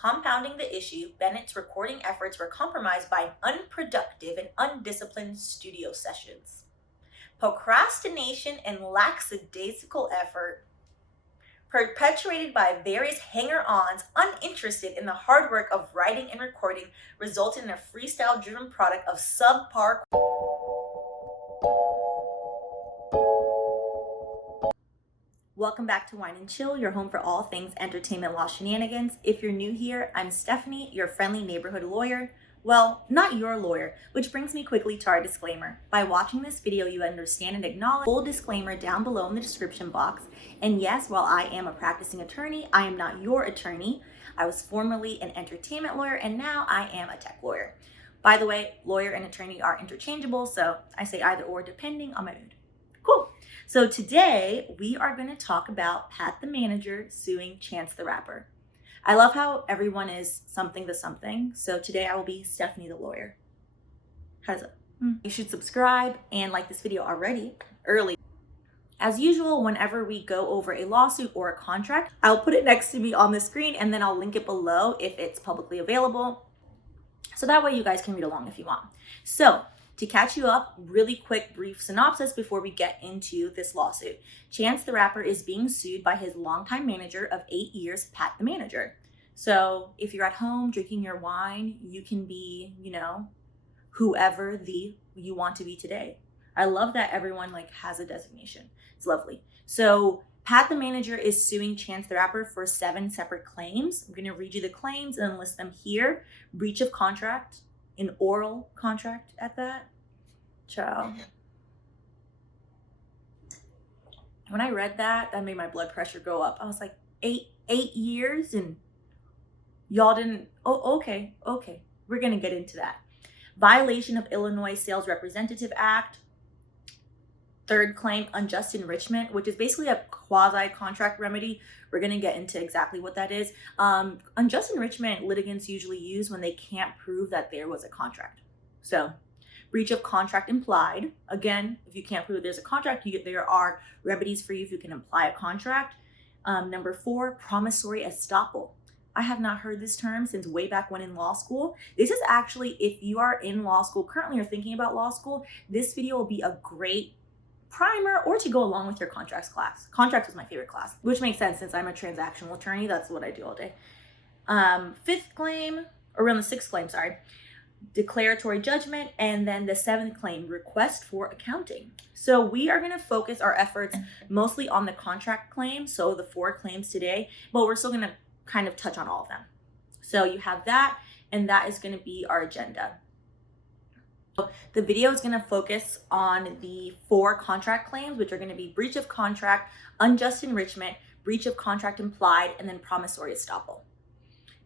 Compounding the issue, Bennett's recording efforts were compromised by unproductive and undisciplined studio sessions. Procrastination and lackadaisical effort, perpetuated by various hanger-ons uninterested in the hard work of writing and recording, resulted in a freestyle-driven product of subpar. Welcome back to Wine and Chill, your home for all things entertainment law shenanigans. If you're new here, I'm Stephanie, your friendly neighborhood lawyer. Well, not your lawyer, which brings me quickly to our disclaimer. By watching this video, you understand and acknowledge full disclaimer down below in the description box. And yes, while I am a practicing attorney, I am not your attorney. I was formerly an entertainment lawyer, and now I am a tech lawyer. By the way, lawyer and attorney are interchangeable, so I say either or depending on my mood. Cool. So today we are going to talk about Pat the manager suing Chance the rapper. I love how everyone is something to something. So today I will be Stephanie the lawyer. How's it? You should subscribe and like this video already early. As usual, whenever we go over a lawsuit or a contract, I'll put it next to me on the screen and then I'll link it below if it's publicly available. So that way you guys can read along if you want. So to catch you up, really quick, brief synopsis before we get into this lawsuit. Chance the rapper is being sued by his longtime manager of 8 years, Pat the manager. So if you're at home drinking your wine, you can be, whoever you want to be today. I love that everyone has a designation. It's lovely. So Pat the manager is suing Chance the rapper for 7 separate claims. I'm going to read you the claims and list them here. Breach of contract, an oral contract at that. Ciao. When I read that made my blood pressure go up. I was like, eight years and y'all didn't. Oh, okay. We're gonna get into that. Violation of Illinois Sales Representative Act. Third claim, unjust enrichment, which is basically a quasi-contract remedy. We're going to get into exactly what that is. Unjust enrichment litigants usually use when they can't prove that there was a contract. So breach of contract implied. Again, if you can't prove there's a contract, there are remedies for you if you can imply a contract. Number 4, promissory estoppel. I have not heard this term since way back when in law school. This is actually, if you are in law school currently or thinking about law school, this video will be a great primer or to go along with your contracts class. Contracts was my favorite class, which makes sense since I'm a transactional attorney. That's what I do all day. 5th claim, or around the 6th claim, declaratory judgment, and then the 7th claim, request for accounting. So we are going to focus our efforts mostly on the contract claim, so the 4 claims today, but we're still going to kind of touch on all of them. So you have that, and that is going to be our agenda. The video is going to focus on the 4 contract claims, which are going to be breach of contract, unjust enrichment, breach of contract implied, and then promissory estoppel.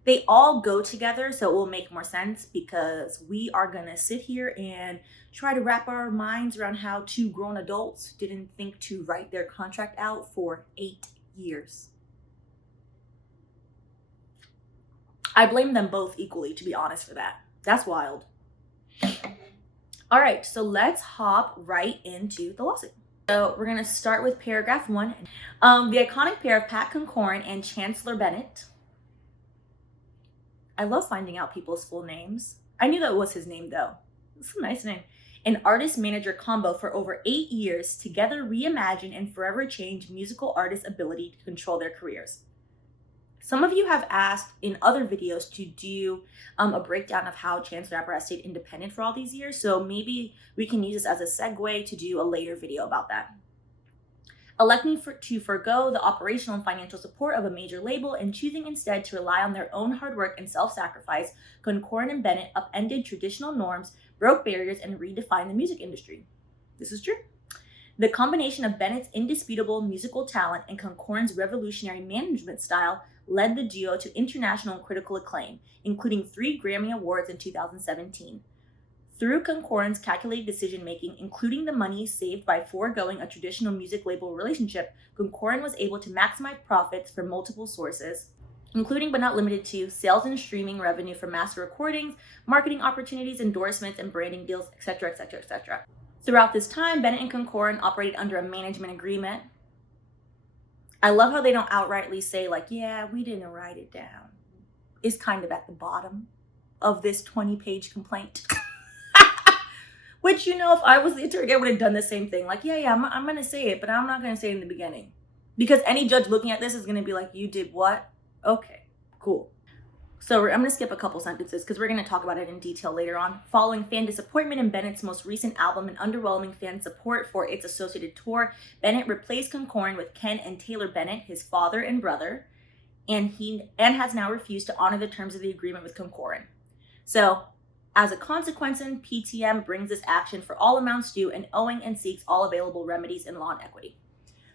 They all go together, so it will make more sense because we are going to sit here and try to wrap our minds around how 2 grown adults didn't think to write their contract out for 8 years. I blame them both equally, to be honest, for that. That's wild. All right, so let's hop right into the lawsuit. So we're gonna start with paragraph 1. The iconic pair of Pat Concorin and Chancellor Bennett. I love finding out people's full names. I knew that was his name though. It's a nice name. An artist-manager combo for over 8 years, together reimagine and forever change musical artists' ability to control their careers. Some of you have asked in other videos to do a breakdown of how Chance the Rapper has stayed independent for all these years. So maybe we can use this as a segue to do a later video about that. Electing to forego the operational and financial support of a major label and choosing instead to rely on their own hard work and self-sacrifice, Concorin and Bennett upended traditional norms, broke barriers, and redefined the music industry. This is true. The combination of Bennett's indisputable musical talent and Concorin's revolutionary management style led the duo to international and critical acclaim, including 3 Grammy Awards in 2017. Through Concorin's calculated decision-making, including the money saved by foregoing a traditional music label relationship, Concorin was able to maximize profits from multiple sources, including but not limited to sales and streaming revenue from master recordings, marketing opportunities, endorsements, and branding deals, etc., etc., etc. Throughout this time, Bennett and Concorin operated under a management agreement. I love how they don't outrightly say yeah, we didn't write it down. is kind of at the bottom of this 20-page complaint. Which, if I was the attorney, I would have done the same thing. Like, I'm going to say it, but I'm not going to say it in the beginning. Because any judge looking at this is going to be like, you did what? Okay, cool. So I'm going to skip a couple sentences because we're going to talk about it in detail later on. Following fan disappointment in Bennett's most recent album and underwhelming fan support for its associated tour, Bennett replaced Concorn with Ken and Taylor Bennett, his father and brother, and has now refused to honor the terms of the agreement with Concorn. So, as a consequence, PTM brings this action for all amounts due and owing and seeks all available remedies in law and equity.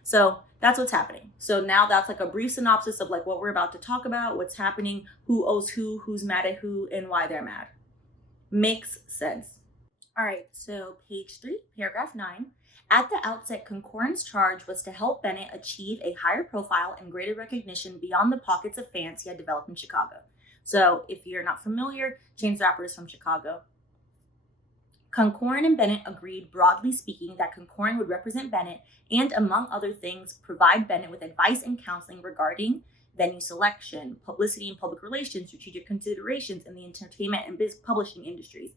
So that's what's happening. So now that's like a brief synopsis of like what we're about to talk about, what's happening, who owes who, who's mad at who, and why they're mad. Makes sense. All right, so page 3, paragraph 9. At the outset, Concorn's charge was to help Bennett achieve a higher profile and greater recognition beyond the pockets of fans he had developed in Chicago. So if you're not familiar, Chance the Rapper is from Chicago. Concorn and Bennett agreed, broadly speaking, that Concorn would represent Bennett and, among other things, provide Bennett with advice and counseling regarding venue selection, publicity and public relations, strategic considerations in the entertainment and publishing industries,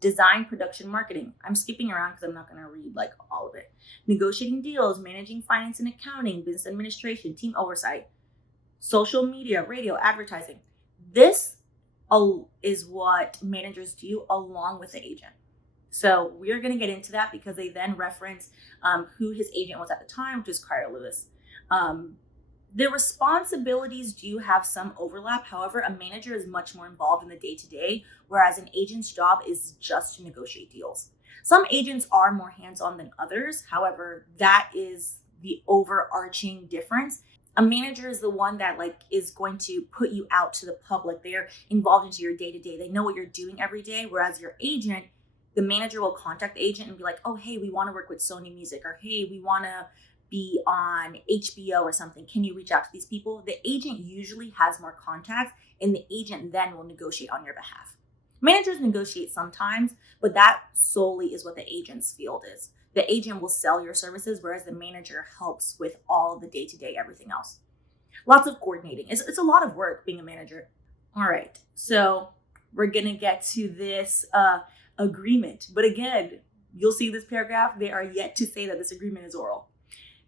design, production, marketing. I'm skipping around because I'm not going to read like all of it. Negotiating deals, managing finance and accounting, business administration, team oversight, social media, radio, advertising. This is what managers do along with the agent. So we're going to get into that because they then reference who his agent was at the time, which is Carter Lewis. The responsibilities do have some overlap. However, a manager is much more involved in the day-to-day, whereas an agent's job is just to negotiate deals. Some agents are more hands-on than others. However, that is the overarching difference. A manager is the one that is going to put you out to the public. They're involved into your day-to-day. They know what you're doing every day, whereas your agent, the manager will contact the agent and be like, oh, hey, we want to work with Sony Music, or hey, we want to be on HBO or something. Can you reach out to these people? The agent usually has more contacts, and the agent then will negotiate on your behalf. Managers negotiate sometimes, but that solely is what the agent's field is. The agent will sell your services, whereas the manager helps with all the day-to-day, everything else. Lots of coordinating. It's a lot of work being a manager. All right, so we're going to get to this agreement. But again, you'll see this paragraph, they are yet to say that this agreement is oral.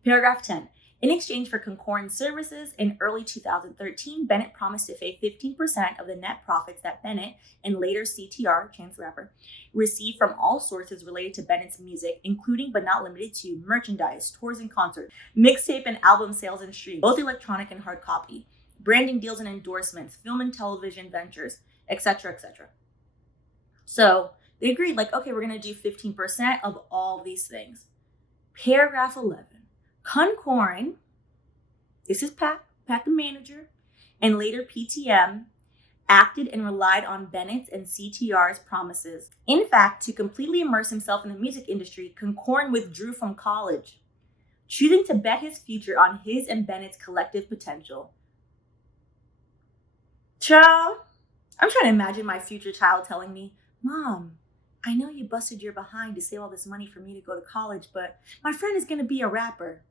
Paragraph 10. In exchange for Concorn's services, in early 2013, Bennett promised to pay 15% of the net profits that Bennett, and later CTR, Chance the Rapper, received from all sources related to Bennett's music, including but not limited to merchandise, tours and concerts, mixtape and album sales and streams, both electronic and hard copy, branding deals and endorsements, film and television ventures, etc., etc. So they agreed, okay, we're going to do 15% of all these things. Paragraph 11. Concorn, this is Pat the manager, and later PTM, acted and relied on Bennett's and CTR's promises. In fact, to completely immerse himself in the music industry, Concorn withdrew from college, choosing to bet his future on his and Bennett's collective potential. Child, I'm trying to imagine my future child telling me, Mom, I know you busted your behind to save all this money for me to go to college, but my friend is going to be a rapper.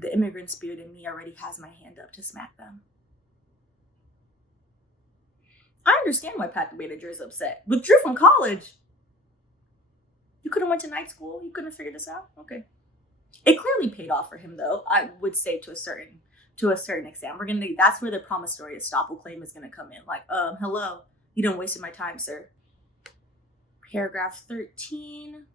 The immigrant spirit in me already has my hand up to smack them. I understand why Pat the manager is upset. Withdrew from college. You could have went to night school. You couldn't have figured this out. Okay. It clearly paid off for him, though. I would say to a certain extent. That's where the promissory estoppel claim is going to come in. Hello, you done wasted my time, sir. Paragraph 13.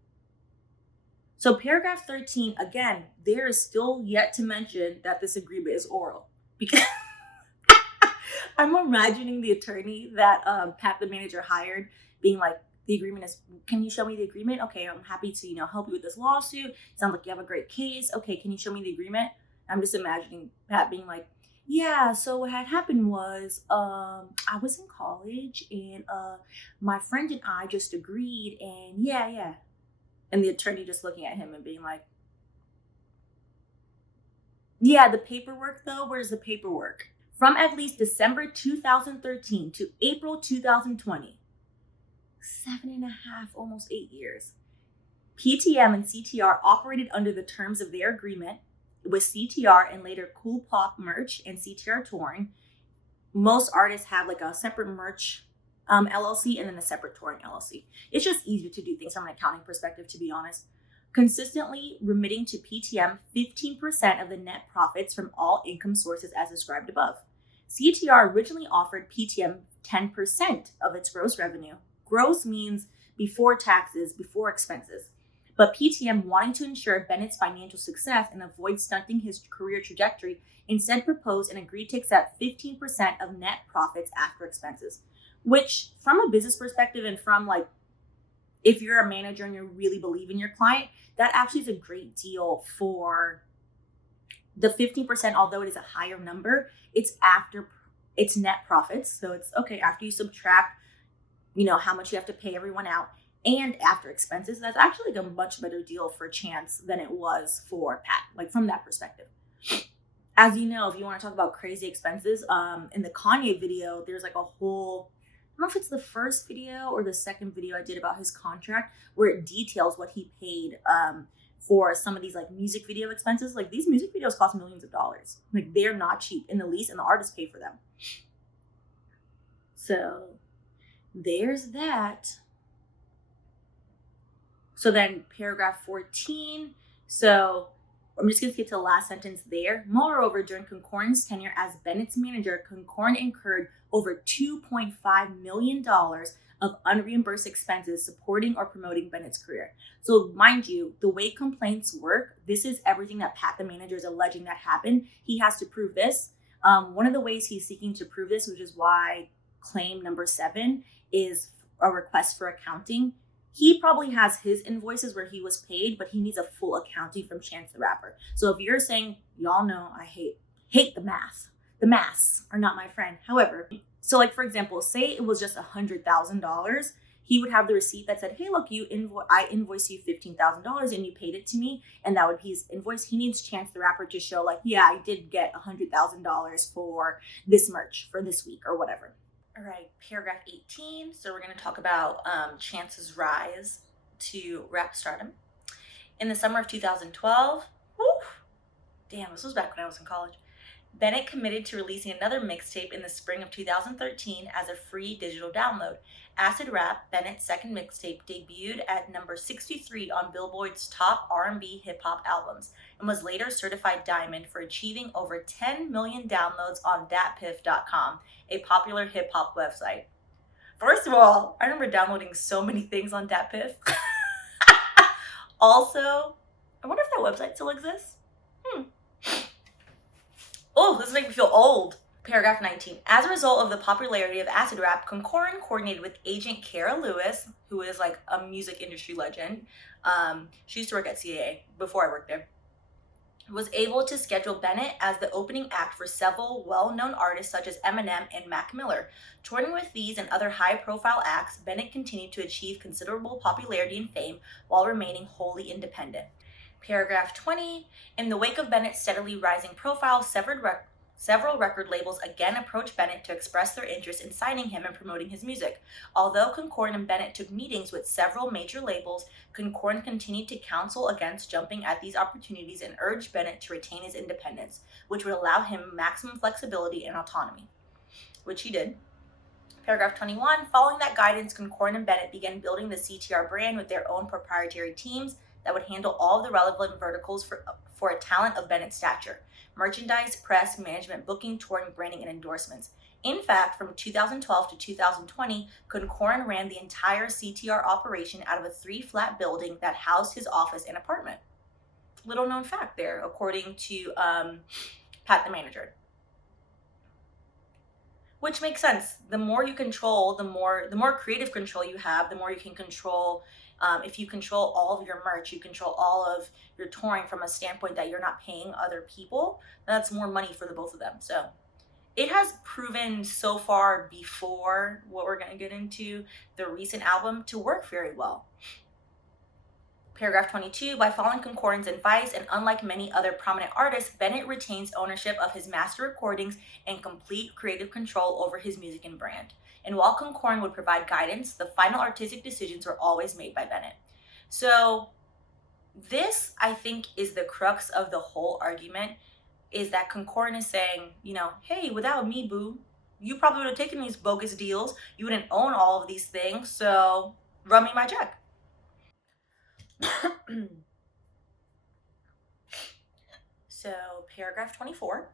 So paragraph 13, again, there is still yet to mention that this agreement is oral. Because I'm imagining the attorney that Pat the manager hired being like, the agreement is, can you show me the agreement? Okay, I'm happy to, help you with this lawsuit. Sounds like you have a great case. Okay, can you show me the agreement? I'm just imagining Pat being like, yeah, so what had happened was I was in college and my friend and I just agreed and yeah. And the attorney just looking at him and being like, yeah, the paperwork though, where's the paperwork? From at least December 2013 to April 2020, 7.5, almost 8 years, PTM and CTR operated under the terms of their agreement with CTR and later Cool Pop Merch and CTR Touring most artists have like a separate merch LLC and then a separate touring LLC. It's just easier to do things from an accounting perspective, to be honest. Consistently remitting to PTM 15% of the net profits from all income sources as described above. CTR originally offered PTM 10% of its gross revenue. Gross means before taxes, before expenses. But PTM, wanting to ensure Bennett's financial success and avoid stunting his career trajectory, instead proposed and agreed to accept 15% of net profits after expenses. Which, from a business perspective and from like, if you're a manager and you really believe in your client, that actually is a great deal for the 15%, although it is a higher number, it's net profits. So it's okay after you subtract, how much you have to pay everyone out and after expenses. That's actually like a much better deal for Chance than it was for Pat, like from that perspective. As you know, if you want to talk about crazy expenses, in the Kanye video, there's like a whole, I don't know if it's the first video or the second video I did about his contract where it details what he paid for some of these like music video expenses. Like these music videos cost millions of dollars. Like they're not cheap in the least, and the artists pay for them. So there's that. So then paragraph 14. So I'm just going to skip to the last sentence there. Moreover, during Concorn's tenure as Bennett's manager, Concorn incurred over $2.5 million of unreimbursed expenses supporting or promoting Bennett's career. So mind you, the way complaints work, this is everything that Pat, the manager, is alleging that happened. He has to prove this. One of the ways he's seeking to prove this, which is why claim number 7 is a request for accounting. He probably has his invoices where he was paid, but he needs a full accounting from Chance the Rapper. So if you're saying, y'all know I hate the math. The maths are not my friend. However, so like for example, say it was just $100,000, he would have the receipt that said, hey, look, I invoiced you $15,000 and you paid it to me, and that would be his invoice. He needs Chance the Rapper to show like, yeah, I did get $100,000 for this merch for this week or whatever. All right, paragraph 18. So we're going to talk about Chance's rise to rap stardom. In the summer of 2012, damn, this was back when I was in college, Bennett committed to releasing another mixtape in the spring of 2013 as a free digital download. Acid Rap, Bennett's second mixtape, debuted at number 63 on Billboard's top R&B hip-hop albums and was later certified diamond for achieving over 10 million downloads on datpiff.com, a popular hip-hop website. First of all, I remember downloading so many things on datpiff. Also, I wonder if that website still exists. Oh, this makes me feel old. Paragraph 19. As a result of the popularity of acid rap, Concorn coordinated with agent Kara Lewis, who is like a music industry legend. She used to work at CAA before I worked there. Was able to schedule Bennett as the opening act for several well-known artists such as Eminem and Mac Miller. Touring with these and other high-profile acts, Bennett continued to achieve considerable popularity and fame while remaining wholly independent. Paragraph 20. In the wake of Bennett's steadily rising profile, several record labels again approached Bennett to express their interest in signing him and promoting his music. Although Concorn and Bennett took meetings with several major labels, Concorn continued to counsel against jumping at these opportunities and urged Bennett to retain his independence, which would allow him maximum flexibility and autonomy, which he did. Paragraph 21. Following that guidance, Concorn and Bennett began building the CTR brand with their own proprietary teams that would handle all of the relevant verticals for a talent of Bennett's stature: merchandise, press, management, booking, touring, branding, and endorsements. In fact, from 2012 to 2020, Concorn ran the entire CTR operation out of a 3-flat building that housed his office and apartment. Little known fact there, according to Pat the manager. Which makes sense. The more you control, the more creative control you have, the more you can control. If you control all of your merch, you control all of your touring from a standpoint that you're not paying other people, that's more money for the both of them. So it has proven so far before what we're going to get into, the recent album, to work very well. Paragraph 22. By following Concorn's advice, and unlike many other prominent artists, Bennett retains ownership of his master recordings and complete creative control over his music and brand. And while Concorn would provide guidance, the final artistic decisions were always made by Bennett. So this, I think, is the crux of the whole argument, is that Concorn is saying, hey, without me, boo, you probably would have taken these bogus deals. You wouldn't own all of these things. So run me my check. So paragraph 24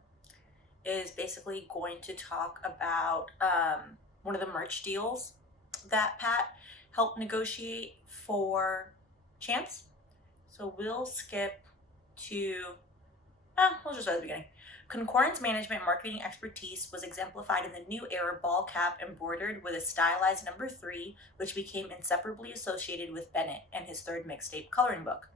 is basically going to talk about one of the merch deals that Pat helped negotiate for Chance. So we'll skip to, we'll just start at the beginning. Concordance management marketing expertise was exemplified in the New Era ball cap embroidered with a stylized number 3, which became inseparably associated with Bennett and his third mixtape coloring book.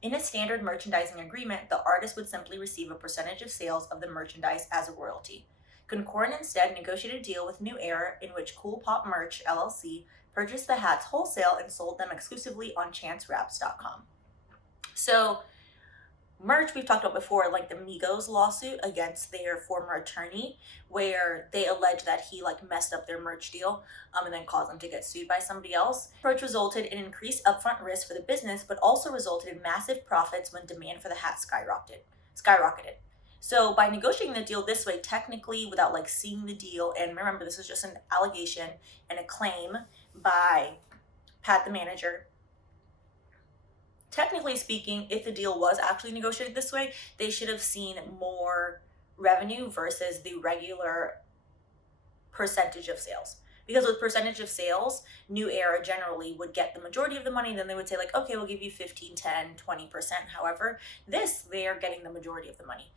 In a standard merchandising agreement, the artist would simply receive a percentage of sales of the merchandise as a royalty. Concord instead negotiated a deal with New Era in which Cool Pop Merch, LLC, purchased the hats wholesale and sold them exclusively on chancewraps.com. So, merch we've talked about before, like the Migos lawsuit against their former attorney, where they allege that he like messed up their merch deal and then caused them to get sued by somebody else. Approach resulted in increased upfront risk for the business, but also resulted in massive profits when demand for the hat skyrocketed. So by negotiating the deal this way, technically without like seeing the deal, and remember this is just an allegation and a claim by Pat the manager, technically speaking, if the deal was actually negotiated this way, they should have seen more revenue versus the regular percentage of sales. Because with percentage of sales, New Era generally would get the majority of the money. Then they would say like, okay, we'll give you 15, 10, 20%. However, they are getting the majority of the money.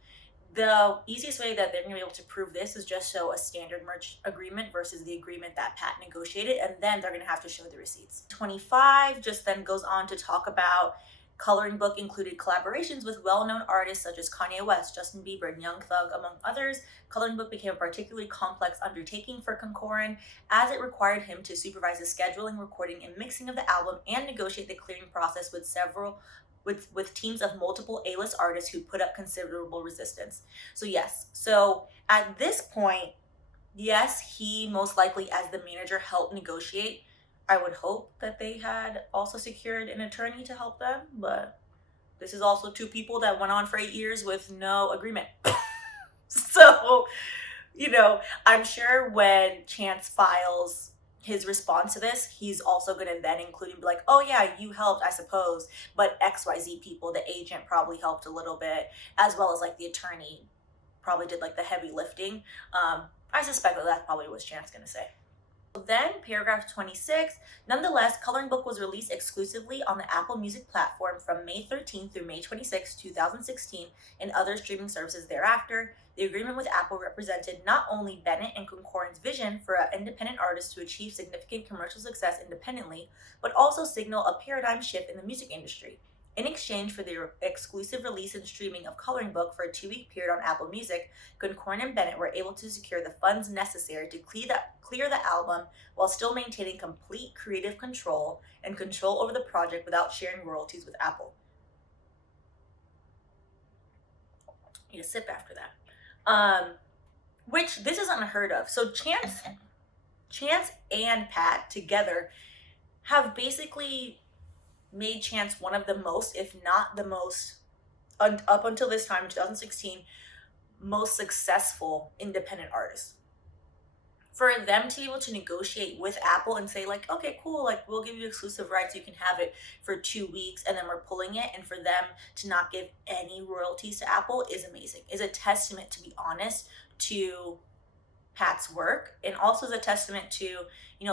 The easiest way that they're going to be able to prove this is just show a standard merch agreement versus the agreement that Pat negotiated, and then they're going to have to show the receipts. 25 just then goes on to talk about coloring book included collaborations with well-known artists such as Kanye West, Justin Bieber, and Young Thug, among others. Coloring book became a particularly complex undertaking for Concorin, as it required him to supervise the scheduling, recording, and mixing of the album and negotiate the clearing process with teams of multiple A-list artists who put up considerable resistance. So at this point, yes, he most likely as the manager helped negotiate. I would hope that they had also secured an attorney to help them, but this is also 2 people that went on for 8 years with no agreement. So, I'm sure when Chance files his response to this, he's also going to then include and be like, oh yeah, you helped, I suppose, but XYZ people, the agent probably helped a little bit, as well as like the attorney probably did like the heavy lifting. I suspect that that's probably what Chance going to say. Then, paragraph 26, nonetheless, Coloring Book was released exclusively on the Apple Music platform from May 13th through May 26, 2016, and other streaming services thereafter. The agreement with Apple represented not only Bennett and Concorin's vision for an independent artist to achieve significant commercial success independently, but also signal a paradigm shift in the music industry. In exchange for the exclusive release and streaming of Coloring Book for a 2-week period on Apple Music, Concorin and Bennett were able to secure the funds necessary to clear the album while still maintaining complete creative control and control over the project without sharing royalties with Apple. Need a sip after that. Which this is unheard of. So Chance and Pat together have basically made Chance one of the most, if not the most, up until this time in 2016, most successful independent artists. For them to be able to negotiate with Apple and say like, okay, cool, like we'll give you exclusive rights, you can have it for 2 weeks and then we're pulling it, and for them to not give any royalties to Apple is amazing. Is a testament, to be honest, to Pat's work, and also is a testament to,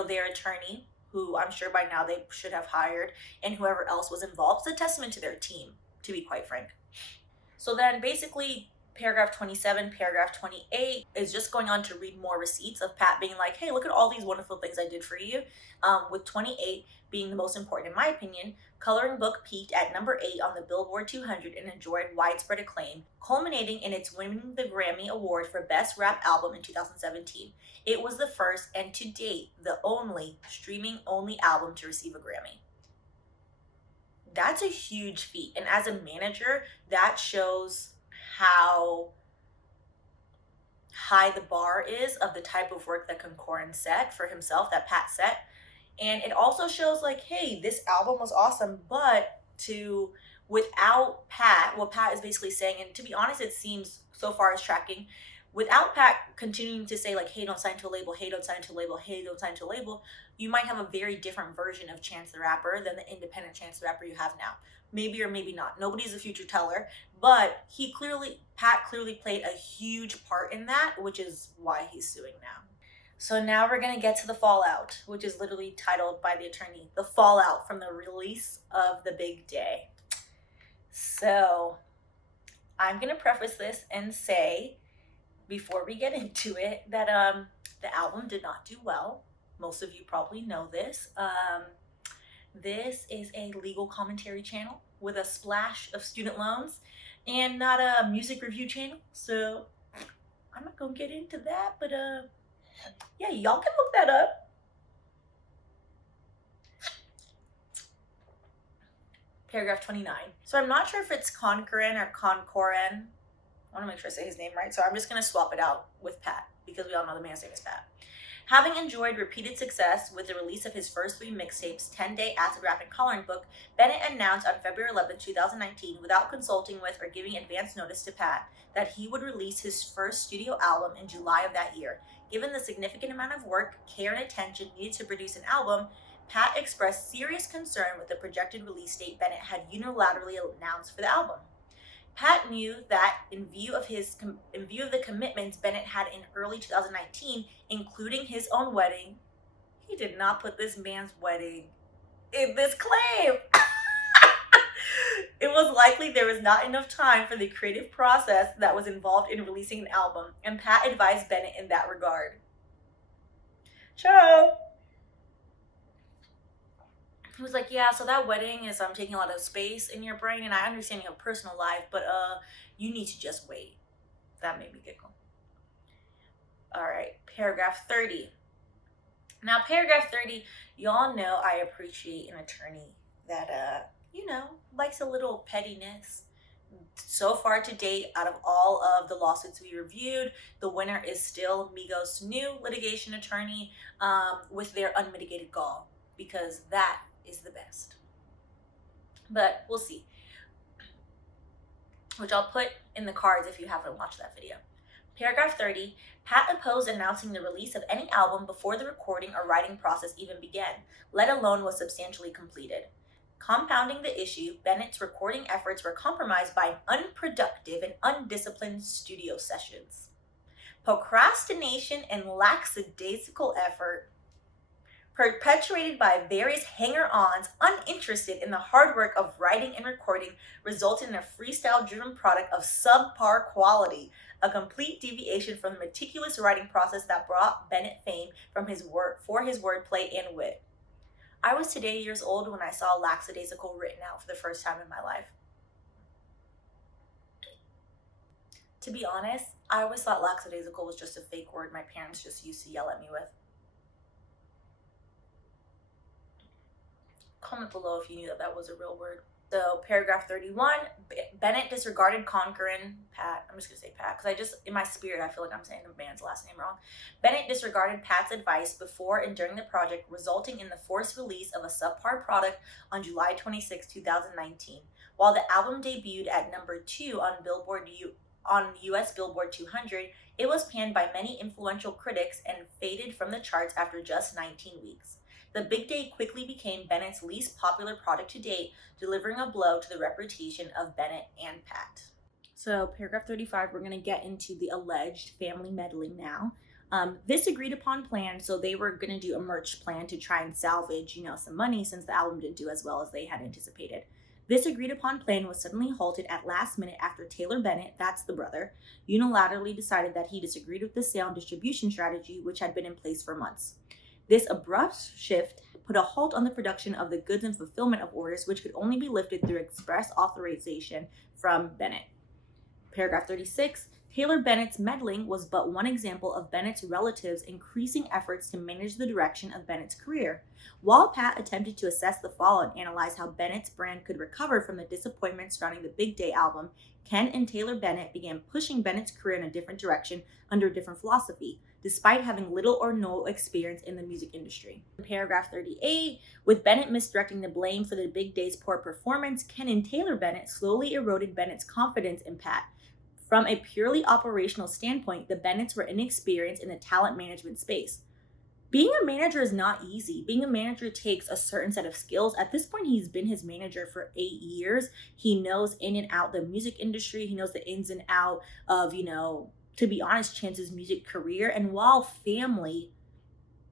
their attorney, who I'm sure by now they should have hired, and whoever else was involved. It's a testament to their team, to be quite frank. So then basically paragraph 27, paragraph 28 is just going on to read more receipts of Pat being like, hey, look at all these wonderful things I did for you. With 28 being the most important in my opinion, Coloring Book peaked at number 8 on the Billboard 200 and enjoyed widespread acclaim, culminating in its winning the Grammy Award for Best Rap Album in 2017. It was the first and to date the only streaming-only album to receive a Grammy. That's a huge feat, and as a manager, that shows how high the bar is of the type of work that Concorin set for himself, that Pat set. And it also shows like, hey, this album was awesome, but without Pat, what Pat is basically saying, and to be honest, it seems so far as tracking, Without Pat continuing to say like, hey, don't sign to a label, hey, don't sign to a label, hey, don't sign to a label, you might have a very different version of Chance the Rapper than the independent Chance the Rapper you have now. Maybe or maybe not. Nobody's a future teller, but Pat clearly played a huge part in that, which is why he's suing now. So now we're going to get to the fallout, which is literally titled by the attorney, The Fallout from the Release of the Big Day. So I'm going to preface this and say, before we get into it, that the album did not do well. Most of you probably know this. This is a legal commentary channel with a splash of student loans and not a music review channel. So I'm not going to get into that, but yeah, y'all can look that up. Paragraph 29. So I'm not sure if it's Concorin or Concorin. I want to make sure I say his name right, so I'm just going to swap it out with Pat, because we all know the man's name is Pat. Having enjoyed repeated success with the release of his first 3 mixtapes, 10-Day Acid Rap and Coloring Book, Bennett announced on February 11, 2019, without consulting with or giving advance notice to Pat, that he would release his first studio album in July of that year. Given the significant amount of work, care, and attention needed to produce an album, Pat expressed serious concern with the projected release date Bennett had unilaterally announced for the album. Pat knew that in view of the commitments Bennett had in early 2019, including his own wedding, he did not put this man's wedding in this claim. It was likely there was not enough time for the creative process that was involved in releasing an album, and Pat advised Bennett in that regard. Ciao. He was like, yeah, so that wedding is taking a lot of space in your brain, and I understand you have a personal life, but you need to just wait. That made me giggle. All right, paragraph 30. Now, paragraph 30, y'all know I appreciate an attorney that, likes a little pettiness. So far to date, out of all of the lawsuits we reviewed, the winner is still Migos' new litigation attorney with their unmitigated gall, because that is the best. But we'll see, which I'll put in the cards if you haven't watched that video. Paragraph 30, Pat opposed announcing the release of any album before the recording or writing process even began, let alone was substantially completed. Compounding the issue, Bennett's recording efforts were compromised by unproductive and undisciplined studio sessions. Procrastination and lackadaisical effort perpetuated by various hanger-ons uninterested in the hard work of writing and recording resulted in a freestyle-driven product of subpar quality, a complete deviation from the meticulous writing process that brought Bennett fame for his wordplay and wit. I was today years old when I saw lackadaisical written out for the first time in my life. To be honest, I always thought lackadaisical was just a fake word my parents just used to yell at me with. Comment below if you knew that was a real word. So paragraph 31, Bennett disregarded Pat. I'm just gonna say Pat, because in my spirit, I feel like I'm saying the man's last name wrong. Bennett disregarded Pat's advice before and during the project, resulting in the forced release of a subpar product on July 26, 2019. While the album debuted at number 2 on US Billboard 200, it was panned by many influential critics and faded from the charts after just 19 weeks. The Big Day quickly became Bennett's least popular product to date, delivering a blow to the reputation of Bennett and Pat. So paragraph 35, we're going to get into the alleged family meddling now. This agreed upon plan, so they were going to do a merch plan to try and salvage, some money since the album didn't do as well as they had anticipated. This agreed upon plan was suddenly halted at last minute after Taylor Bennett, that's the brother, unilaterally decided that he disagreed with the sale and distribution strategy which had been in place for months. This abrupt shift put a halt on the production of the goods and fulfillment of orders, which could only be lifted through express authorization from Bennett. Paragraph 36, Taylor Bennett's meddling was but one example of Bennett's relatives' increasing efforts to manage the direction of Bennett's career. While Pat attempted to assess the fallout and analyze how Bennett's brand could recover from the disappointment surrounding the Big Day album, Ken and Taylor Bennett began pushing Bennett's career in a different direction under a different philosophy, despite having little or no experience in the music industry. In paragraph 38, with Bennett misdirecting the blame for the Big Day's poor performance, Ken and Taylor Bennett slowly eroded Bennett's confidence in Pat. From a purely operational standpoint, the Bennetts were inexperienced in the talent management space. Being a manager is not easy. Being a manager takes a certain set of skills. At this point, he's been his manager for 8 years. He knows in and out the music industry. He knows the ins and out of, to be honest, Chance's music career. And while family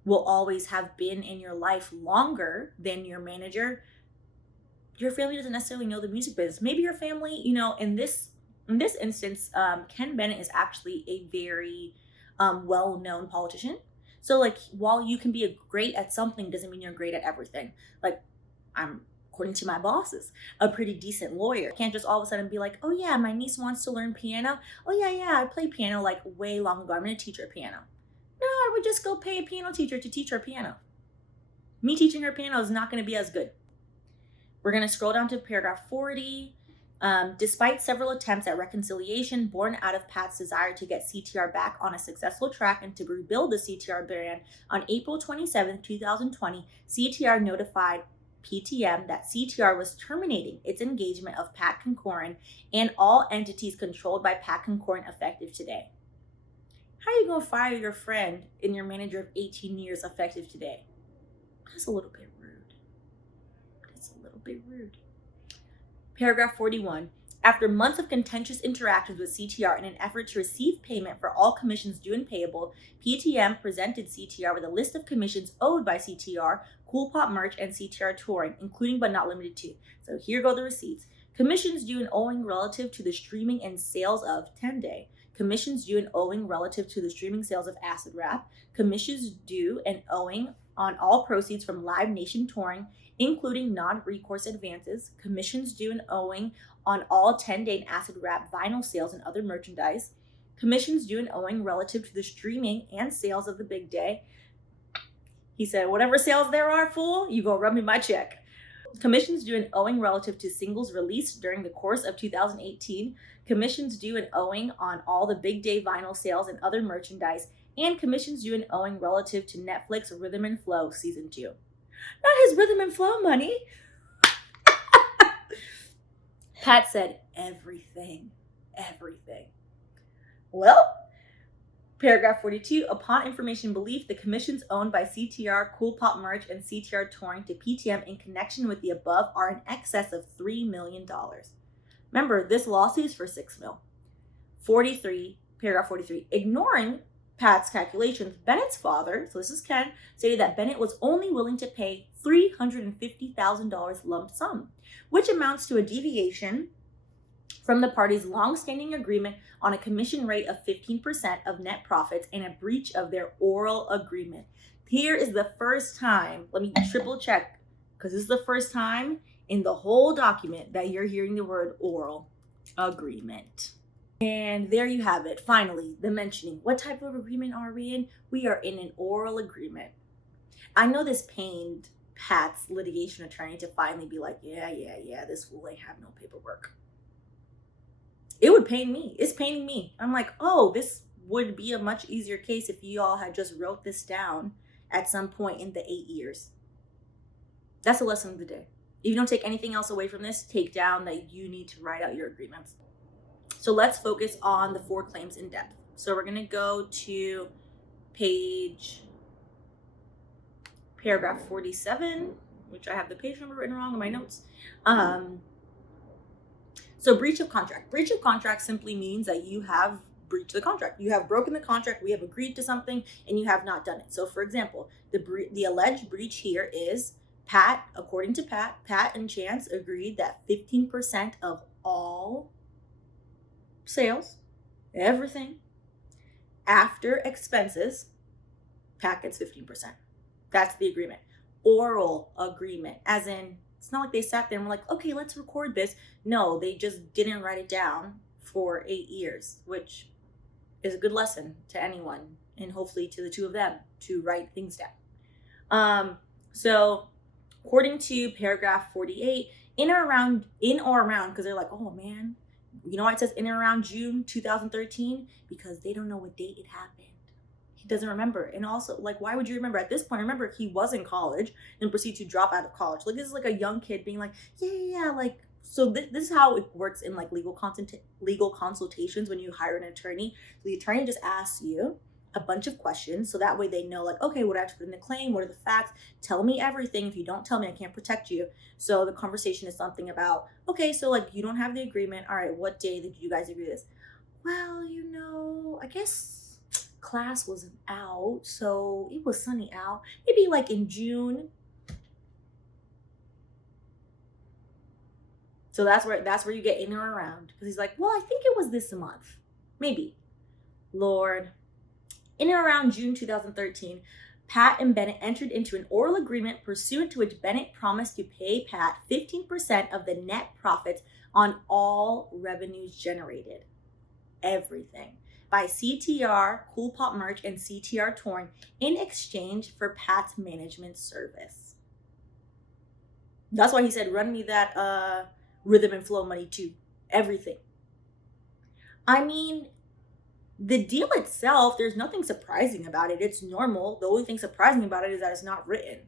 will always have been in your life longer than your manager, your family doesn't necessarily know the music business. Maybe your family, in this instance, Ken Bennett is actually a very well-known politician. So like, while you can be great at something doesn't mean you're great at everything. Like, I'm, according to my bosses, a pretty decent lawyer. You can't just all of a sudden be like, oh yeah, my niece wants to learn piano. Oh yeah, I played piano like way long ago. I'm gonna teach her piano. No, I would just go pay a piano teacher to teach her piano. Me teaching her piano is not gonna be as good. We're gonna scroll down to paragraph 40. Despite several attempts at reconciliation born out of Pat's desire to get CTR back on a successful track and to rebuild the CTR brand, on April 27, 2020, CTR notified PTM that CTR was terminating its engagement of Pat Concorin and all entities controlled by Pat Concorin effective today. How are you going to fire your friend and your manager of 18 years effective today? That's a little bit rude. It's a little bit rude. Paragraph 41. After months of contentious interactions with CTR in an effort to receive payment for all commissions due and payable, PTM presented CTR with a list of commissions owed by CTR, Cool Pop Merch, and CTR Touring, including but not limited to. So here go the receipts. Commissions due and owing relative to the streaming and sales of 10 Day. Commissions due and owing relative to the streaming sales of Acid Rap. Commissions due and owing on all proceeds from Live Nation touring, including non-recourse advances. Commissions due and owing on all 10 Day and Acid Rap vinyl sales and other merchandise. Commissions due and owing relative to the streaming and sales of The Big Day. He said, whatever sales there are, fool, you go rub me my check. Commissions due and owing relative to singles released during the course of 2018. Commissions due and owing on all the Big Day vinyl sales and other merchandise. And commissions due and owing relative to Netflix Rhythm and Flow Season 2. Not his Rhythm and Flow money. Pat said everything. Well, paragraph 42, upon information belief, the commissions owned by CTR, Cool Pop Merch, and CTR Touring to PTM in connection with the above are in excess of $3 million. Remember, this lawsuit is for $6 million. 43, paragraph 43, ignoring Pat's calculations, Bennett's father, so this is Ken, stated that Bennett was only willing to pay $350,000 lump sum, which amounts to a deviation from the parties' long-standing agreement on a commission rate of 15% of net profits and a breach of their oral agreement. Here is the first time, let me triple check, because this is the first time in the whole document that you're hearing the word oral agreement. And there you have it. Finally, the mentioning. What type of agreement are we in? We are in an oral agreement. I know this pained Pat's litigation attorney to finally be like, yeah, this fool ain't have no paperwork. It would pain me. It's paining me. I'm like, oh, this would be a much easier case if you all had just wrote this down at some point in the 8 years. That's the lesson of the day. If you don't take anything else away from this, take down that you need to write out your agreements. So let's focus on the 4 claims in depth. So we're going to go to paragraph 47, which I have the page number written wrong in my notes. So breach of contract. Breach of contract simply means that you have breached the contract. You have broken the contract. We have agreed to something and you have not done it. So for example, the alleged breach here is Pat, according to Pat and Chance agreed that 15% of all sales, everything, after expenses, Pat gets 15%. That's the agreement. Oral agreement, as in, it's not like they sat there and were like, okay, let's record this. No, they just didn't write it down for 8 years, which is a good lesson to anyone, and hopefully to the two of them to write things down. So according to paragraph 48, in or around, because they're like, oh man, you know why it says in and around June 2013? Because they don't know what date it happened. He doesn't remember. And also, like, why would you remember at this point? Remember, he was in college and proceeded to drop out of college. Like, this is like a young kid being like, yeah, like So this is how it works in like legal consultations when you hire an attorney. So the attorney just asks you a bunch of questions, so that way they know, like, okay, what I have to put in the claim, what are the facts, tell me everything. If you don't tell me, I can't protect you. So the conversation is something about, okay, so like you don't have the agreement, all right, what day did you guys agree this? Well, I guess class wasn't out, so it was sunny out, maybe like in June. So that's where you get in or around, because he's like, well, I think it was this month, maybe. Lord. In and around June 2013, Pat and Bennett entered into an oral agreement pursuant to which Bennett promised to pay Pat 15% of the net profits on all revenues generated. Everything. By CTR, Cool Pop Merch, and CTR Touring in exchange for Pat's management service. That's why he said, run me that rhythm and flow money too. Everything. I mean, the deal itself, there's nothing surprising about it. It's normal. The only thing surprising about it is that it's not written.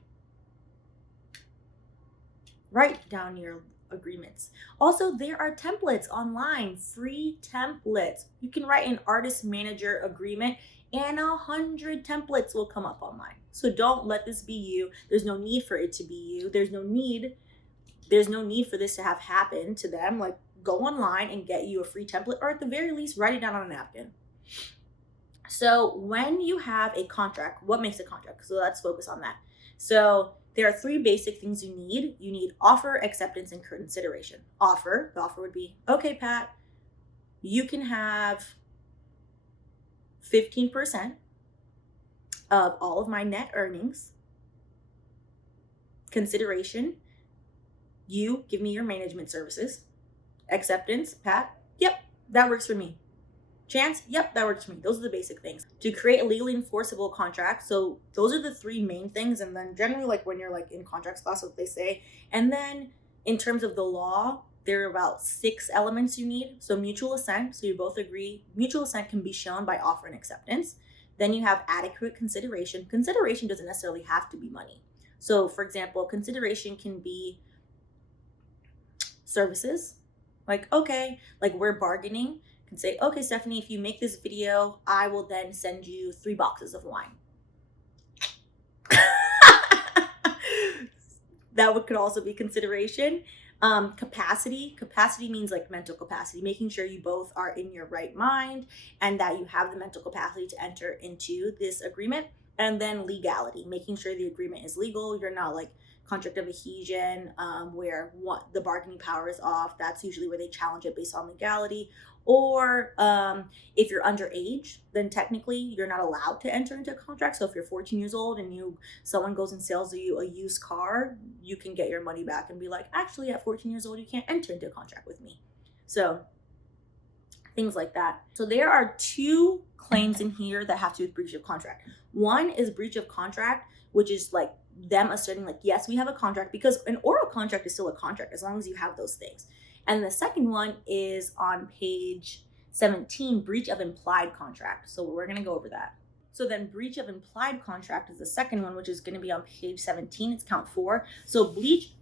Write down your agreements. Also, there are templates online, free templates. You can write an artist manager agreement and 100 templates will come up online. So don't let this be you. There's no need for it to be you. There's no need for this to have happened to them. Like, go online and get you a free template, or at the very least, write it down on a napkin. So when you have a contract, what makes a contract? So let's focus on that. So there are 3 basic things you need. You need offer, acceptance, and consideration. The offer would be, okay, Pat, you can have 15% of all of my net earnings. Consideration, you give me your management services. Acceptance, Pat, yep, that works for me. Chance, yep, that works for me. Those are the basic things. To create a legally enforceable contract, so those are the 3 main things. And then generally, like when you're like in contracts class, what they say. And then in terms of the law, there are about 6 elements you need. So mutual assent, so you both agree. Mutual assent can be shown by offer and acceptance. Then you have adequate consideration. Consideration doesn't necessarily have to be money. So for example, consideration can be services. Like, okay, like we're bargaining. Can say, okay, Stephanie, if you make this video, I will then send you 3 boxes of wine. That could also be consideration. Capacity means like mental capacity, making sure you both are in your right mind and that you have the mental capacity to enter into this agreement. And then legality, making sure the agreement is legal. You're not like contract of adhesion, where the bargaining power is off. That's usually where they challenge it based on legality. Or if you're underage, then technically you're not allowed to enter into a contract. So if you're 14 years old and someone goes and sells you a used car, you can get your money back and be like, actually at 14 years old, you can't enter into a contract with me. So things like that. So there are 2 claims in here that have to do with breach of contract. One is breach of contract, which is like them asserting like, yes, we have a contract, because an oral contract is still a contract as long as you have those things. And the second one is on page 17, breach of implied contract. So we're going to go over that. So then breach of implied contract is the second one, which is going to be on page 17. It's count 4. So breach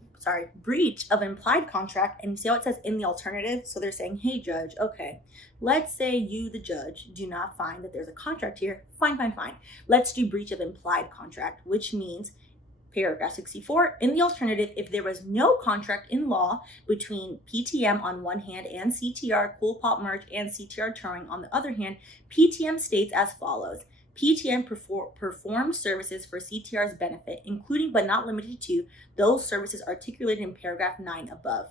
of implied contract. And you see how it says in the alternative? So they're saying, hey, judge, okay, let's say you, the judge, do not find that there's a contract here. Fine. Let's do breach of implied contract, which means paragraph 64, in the alternative, if there was no contract in law between PTM on one hand and CTR, Cool Pop Merch, and CTR Touring on the other hand, PTM states as follows. PTM performs services for CTR's benefit, including but not limited to those services articulated in paragraph 9 above.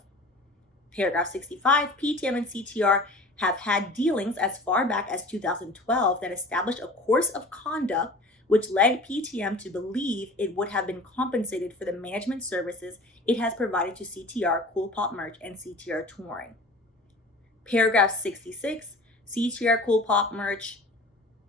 Paragraph 65, PTM and CTR have had dealings as far back as 2012 that established a course of conduct which led PTM to believe it would have been compensated for the management services it has provided to CTR, Cool Pop Merch, and CTR Touring. Paragraph 66, CTR, Cool Pop Merch,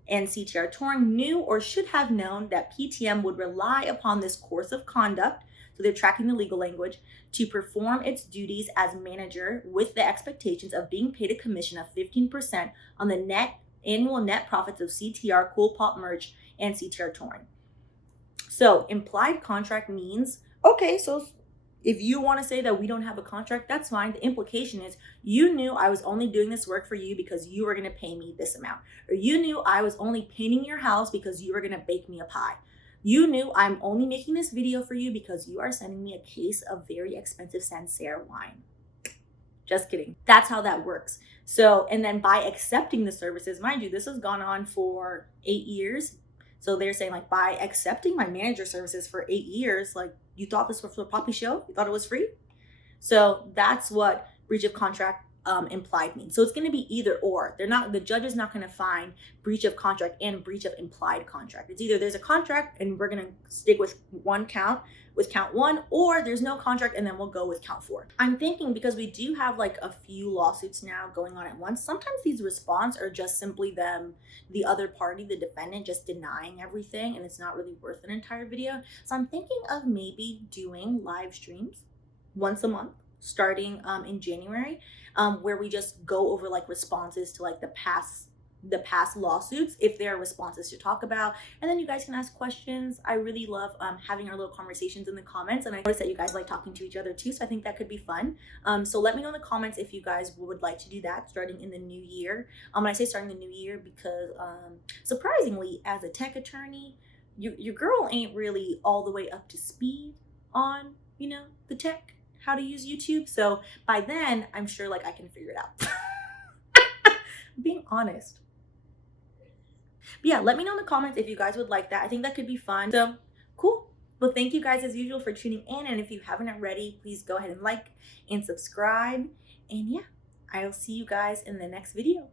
and CTR Touring knew or should have known that PTM would rely upon this course of conduct, so they're tracking the legal language, to perform its duties as manager with the expectations of being paid a commission of 15% on the annual net profits of CTR, Cool Pop Merch, and CTR Touring. So implied contract means, okay, so If you want to say that we don't have a contract, that's fine. The implication is you knew I was only doing this work for you because you were going to pay me this amount. Or you knew I was only painting your house because you were going to bake me a pie. You knew I'm only making this video for you because you are sending me a case of very expensive Sancerre wine. Just kidding. That's how that works. So, and then by accepting the services, mind you, this has gone on for 8 years. So they're saying, like, by accepting my manager services for 8 years, like, you thought this was a poppy show? You thought it was free? So that's what breach of contract implied means. So it's going to be either or. The judge is not going to find breach of contract and breach of implied contract. It's either there's a contract and we're going to stick with count one, or there's no contract and then we'll go with count 4. I'm thinking because we do have like a few lawsuits now going on at once, sometimes these response are just simply the other party, the defendant, just denying everything, and it's not really worth an entire video. So I'm thinking of maybe doing live streams once a month starting in January, where we just go over like responses to like the past lawsuits, if there are responses to talk about, and then you guys can ask questions. I really love having our little conversations in the comments, and I noticed that you guys like talking to each other too, so I think that could be fun. So let me know in the comments if you guys would like to do that starting in the new year. When I say starting the new year, because surprisingly, as a tech attorney, your girl ain't really all the way up to speed on, you know, the tech, how to use YouTube. So by then, I'm sure like I can figure it out. Being honest. But yeah, let me know in the comments if you guys would like that. I think that could be fun. So cool. Well, thank you guys as usual for tuning in. And if you haven't already, please go ahead and like and subscribe. And yeah, I'll see you guys in the next video.